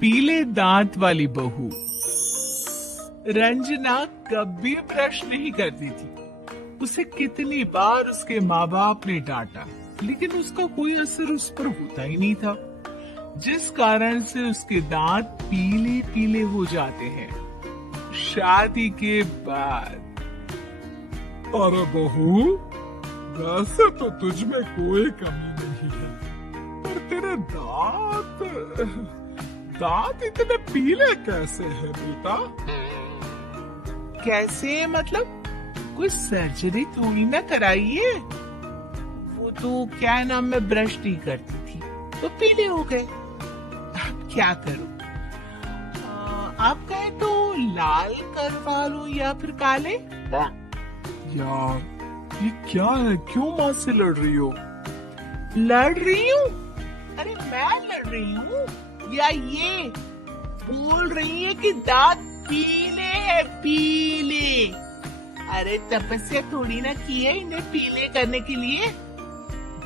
पीले दांत वाली बहू। रंजना कभी ब्रश नहीं करती थी। उसे कितनी बार उसके माँ बाप ने डांटा, लेकिन उसका कोई असर उस पर होता ही नहीं था, जिस कारण से उसके दांत पीले पीले हो जाते हैं। शादी के बाद। अरे बहू, वैसे तो तुझ में कोई कमी नहीं है, पर तेरे दांत इतने पीले कैसे हैं बेटा? कैसे मतलब? कोई सर्जरी थोड़ी ना कराइए। वो तो क्या नाम, मैं ब्रश नहीं करती थी तो पीले हो गए। अब क्या करूं? आप कहें तो लाल करवा लूं या फिर काले? यार ये क्या है, क्यों माँ से लड़ रही हो? लड़ रही हूँ? अरे मैं लड़ रही हूँ या ये बोल रही है कि दांत पीले है, पीले? अरे तपस्या थोड़ी ना की है इन्हें पीले करने के लिए।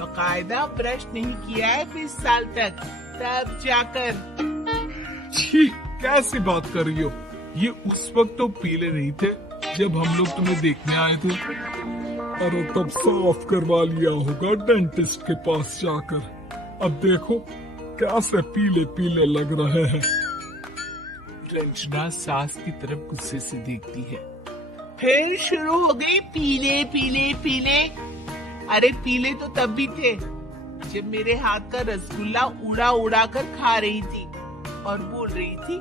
बकायदा ब्रश नहीं किया है 20 साल तक, तब जाकर। छी, कैसी बात कर रही हो? ये उस वक्त तो पीले नहीं थे जब हम लोग तुम्हें देखने आए थे। अरे तब साफ करवा लिया होगा डेंटिस्ट के पास जाकर। अब देखो कैसे पीले पीले लग रहे हैं। रंजना सास की तरफ गुस्से से देखती है। फिर शुरू हो गई पीले पीले पीले। अरे पीले तो तब भी थे जब मेरे हाथ का रसगुल्ला उड़ा उड़ा कर खा रही थी और बोल रही थी,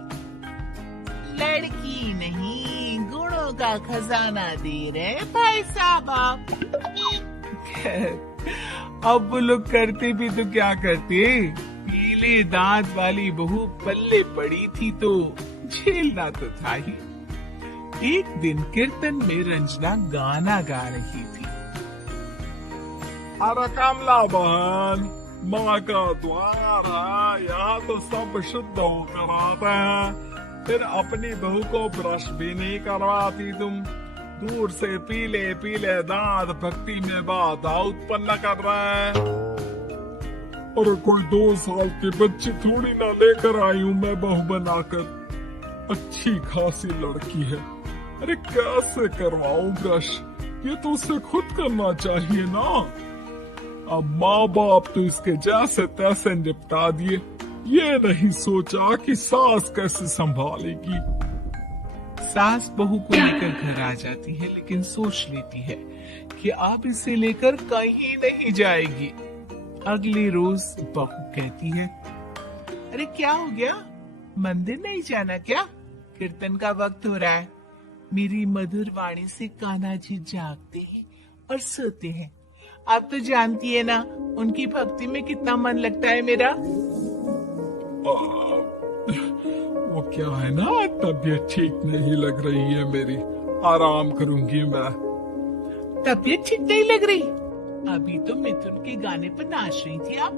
लड़की नहीं गुणों का खजाना दे रहे भाई साहब आप। अब वो लोग करते भी तो क्या करते, पीले दांत वाली बहू पल्ले पड़ी थी तो झेलना तो था ही। एक दिन कीर्तन में रंजना गाना गा रही थी। अरे कमला बहन, माँ का द्वार है, यहाँ तो सब शुद्ध होकर आते हैं, फिर अपनी बहू को ब्रश भी नहीं करवाती तुम। दूर से पीले पीले दांत भक्ति में बाधा उत्पन्न कर रहे हैं। और कोई 2 साल के बच्ची थोड़ी ना लेकर आई हूँ मैं बहू बनाकर। अच्छी खासी लड़की है, अरे कैसे करवाऊं ब्रश? ये तो उसे खुद करना चाहिए ना। अब माँ बाप तो इसके जैसे तैसे निपटा दिए, ये नहीं सोचा कि सास कैसे संभालेगी। सास बहू को लेकर घर आ जाती है, लेकिन सोच लेती है कि अब इसे लेकर कहीं नहीं जाएगी। अगले रोज बहू कहती है, अरे क्या हो गया, मंदिर नहीं जाना क्या? कीर्तन का वक्त हो रहा है। मेरी मधुर वाणी से कान्हा जी जागते हैं और सोते हैं। आप तो जानती है ना उनकी भक्ति में कितना मन लगता है मेरा। वो क्या है ना, तबीयत ठीक नहीं लग रही है मेरी, आराम करूंगी मैं। तबीयत ठीक नहीं लग रही? अभी तो मिथुन के गाने पर नाच रही थी आप,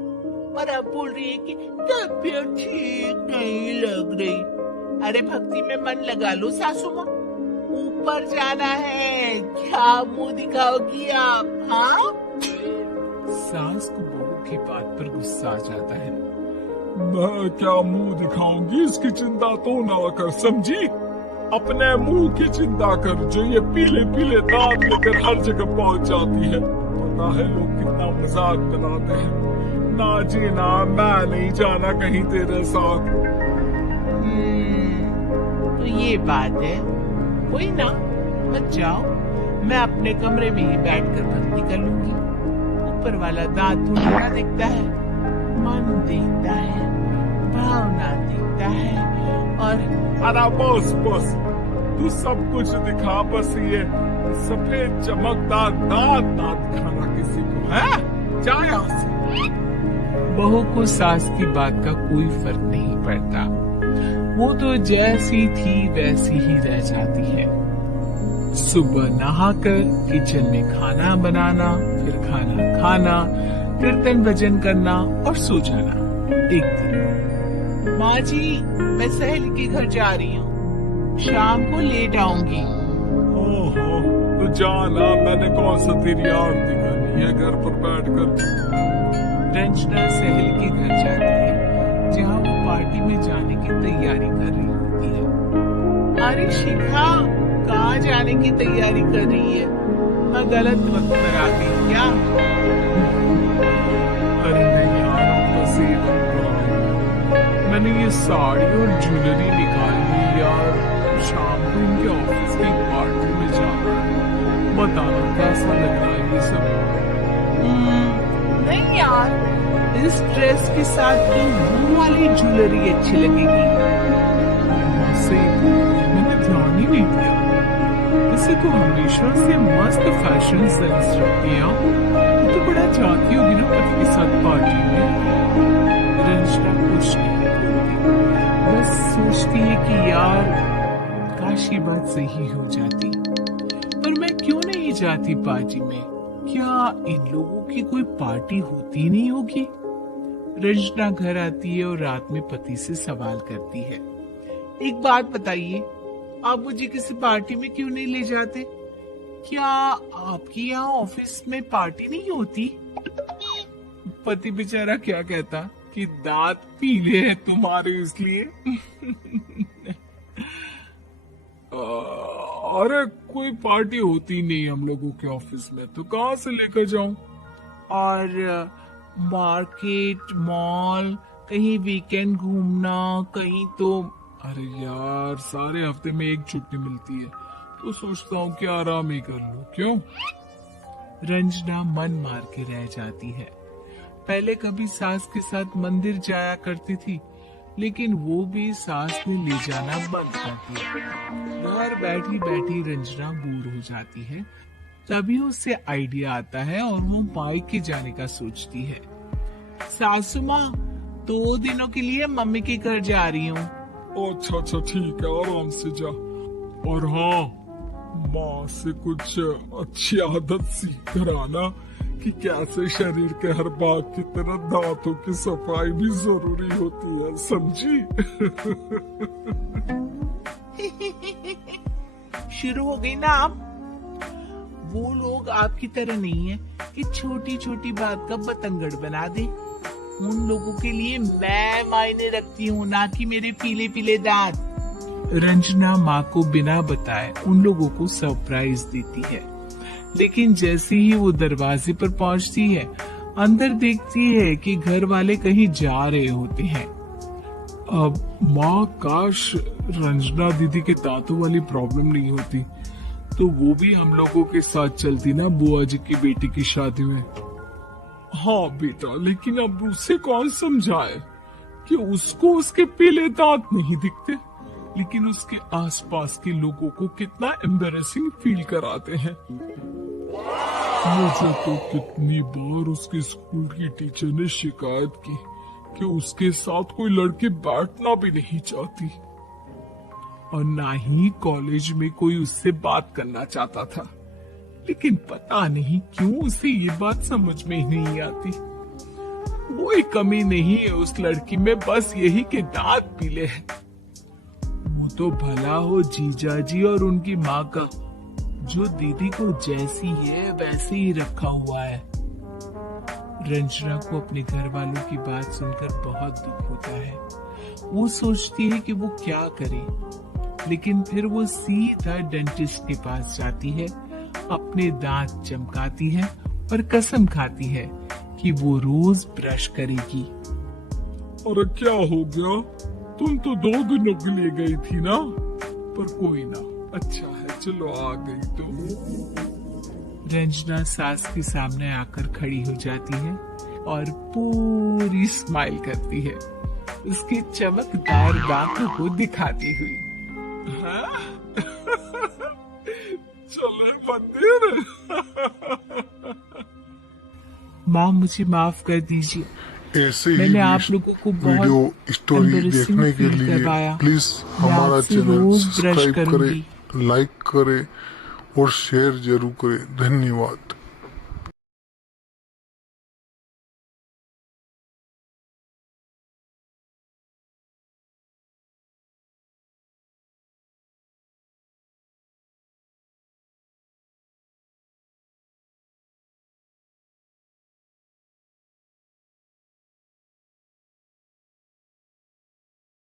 और अब बोल रही है कि तबीयत ठीक नहीं लग रही। अरे भक्ति में मन लगा लो सासू माँ, ऊपर जाना है, क्या मुंह दिखाओगी आप? हाँ? सास को बहू की बात पर गुस्सा आ जाता है। मैं क्या मुंह दिखाऊंगी, इसकी चिंता तो ना कर, समझी? अपने मुंह की चिंता कर, जो ये पीले पीले दांत लेकर हर जगह पहुंच जाती है। पता है लोग कितना मजाक बनाते हैं। ना जी ना, मैं नहीं जाना कहीं तेरे साथ। तो ये बात है, कोई ना, मत जाओ, मैं अपने कमरे में ही बैठकर भक्ति कर लूंगी। ऊपर वाला दांत धुंधला दिखता है, मन देखता है, भावना देखता है, और अरे बस बस, तू सब कुछ दिखा, बस ये सफेद चमकदार दांत खाना किसी को है? जा यहाँ से। बहू को सास की बात का कोई फर्क नहीं पड़ता। वो तो जैसी थी वैसी ही रह जाती है। सुबह नहाकर किचन में खाना बनाना, फिर खाना खाना, कीर्तन भजन करना और सो जाना। एक दिन, माँ जी मैं सहेली के घर जा रही हूँ, शाम को लेट आऊंगी। ओहो, तो जाना, मैंने कौन सा तेरी आरती करनी है घर पर बैठकर। रंजना सहेली के घर जाती है, जहाँ वो पार्टी पार्टी में जाने की तैयारी कर रही होती है। अरे शिखा, कहाँ जाने की तैयारी कर रही है? मैं गलत वक्त पर आ गई क्या? अरे नहीं यार, आपका सही वक्त पर आई। मैंने ये साड़ी और ज्वेलरी निकाली है यार, शाम को इनके ऑफिस की पार्टी में जाना है। बताना कैसा लग रहा है ये सब? नहीं यार, इस ड्रेस के साथ तो वो वाली ज्वेलरी अच्छी लगेगी। सही, मैंने ध्यान ही नहीं दिया। वैसे तो हमेशा से मस्त फैशन सेंस रखती है, तो बड़ा चाहती होगी ना पति के साथ पार्टी में। रंजना कुछ नहीं बोलती, बस सोचती है कि यार काश ये बात सही हो जाती, पर मैं क्यों नहीं जाती पार्टी में? क्या इन लोगों की कोई पार्टी होती नहीं होगी? रंजना घर आती है और रात में पति से सवाल करती है, एक बात बताइए, आप मुझे किसी पार्टी में क्यों नहीं ले जाते? क्या आपकी यहाँ ऑफिस में पार्टी नहीं होती? पति बेचारा क्या कहता कि दांत पीले हैं तुम्हारे इसलिए। अरे कोई पार्टी होती नहीं हम लोगों के ऑफिस में, तो कहाँ से लेकर जाऊं? और मार्केट, मॉल, कहीं वीकेंड घूमना, कहीं तो। अरे यार, सारे हफ्ते में एक छुट्टी मिलती है, तो सोचता हूँ कि आराम ही कर लूं। क्यों? रंजना मन मार के रह जाती है। पहले कभी सास के साथ मंदिर जाया करती थी, लेकिन वो भी सास ने ले जाना बंद कर दिया। घर बैठी बैठी रंजना बोर हो जाती है। तभी उसे आइडिया आता है और वो मायके जाने का सोचती है। सासू माँ, 2 दिनों के लिए मम्मी के घर जा रही हूँ। अच्छा अच्छा, ठीक है, आराम से जा। और हाँ, माँ से कुछ अच्छी आदत सीख कर आना कि कैसे शरीर के हर भाग की तरह दांतों की सफाई भी जरूरी होती है, समझी? शुरू हो गई ना आप? वो लोग आपकी तरह नहीं है कि छोटी छोटी बात का बतंगड़ बना दे। उन लोगों के लिए मैं मायने रखती हूँ, ना कि मेरे पीले पीले दांत। रंजना माँ को बिना बताए उन लोगों को सरप्राइज देती है, लेकिन जैसे ही वो दरवाजे पर पहुँचती है, अंदर देखती है कि घर वाले कहीं जा रहे होते हैं। अब माँ, काश रंजना दीदी के दांतों वाली प्रॉब्लम नहीं होती, तो वो भी हम लोगों के साथ चलती ना बुआ जी की बेटी की शादी में। हाँ बेटा, लेकिन अब उसे कौन समझाए कि उसको उसके पीले दांत नहीं दिखते, लेकिन उसके आसपास के लोगों को कितना एम्बैरेसिंग फील कराते हैं। मुझे तो कितनी बार उसके स्कूल की टीचर ने शिकायत की कि उसके साथ कोई लड़की बैठना भी नहीं चाहती, और ना ही कॉलेज में कोई उससे बात करना चाहता था। लेकिन पता नहीं क्यों उसे ये बात समझ में ही नहीं आती। कोई कमी नहीं है उस लड़की में, बस यही कि दांत पीले हैं। वो तो भला हो जीजा जी और उनकी माँ का, जो दीदी को जैसी है वैसे ही रखा हुआ है। रंजना को अपने घर वालों की बात सुनकर बहुत दुख होता है। वो सोचती है कि वो क्या करे, लेकिन फिर वो सीधा डेंटिस्ट के पास जाती है, अपने दांत चमकाती है और कसम खाती है कि वो रोज ब्रश करेगी। अरे क्या हो गया? तुम तो 2 दिनों के लिए गई थी ना? पर कोई ना, अच्छा है, चलो आ गई तो। रंजना सास के सामने आकर खड़ी हो जाती है और पूरी स्माइल करती है, उसकी चमकदार दांतों को दिखाती हुई। चले मंदिर। माँ, मुझे माफ कर दीजिए, ऐसे ही मैंने आप लोगों को वीडियो बहुत स्टोरी देखने के लिए करवाया। प्लीज हमारा आपसे चैनल रोज ब्रश सब्सक्राइब करूंगी। करें, लाइक करें और शेयर जरूर करें। धन्यवाद।